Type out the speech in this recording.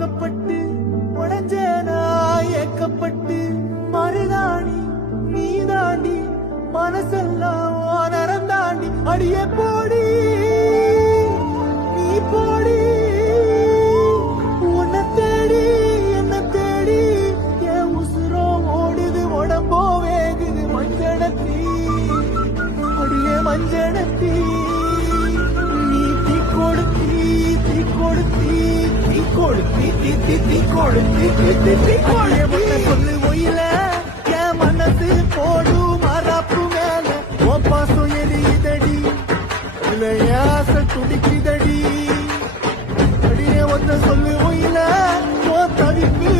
வாக்கப்பட்டு உடஞ்சேனா ஏக்கப்பட்டு மருதாணி நீ தாண்டி மனசெல்லாம் நரந்தாண்டி அடியே போடி நீ போடி உன்னை தேடி என்ன தேடி என் உசுரோ ஓடுது உடம்போ வேகுது மஞ்சளத்தி அடியே மஞ்சளத்தி நீ தீ கொடுத்தி தீ கொடுத்தி தீ கொடுத்தி தீ தீ தீ கொடுத்தி தீ தீ கொடுத்தி சொல்லு ஒயில என் மனசு போடு மரப்பு மேல உன் பாசம் எரியுதடி இல்ல யாச துடிக்குதடி அடியே ஒன்ன சொல்லு ஒயில உன் தவிப்பு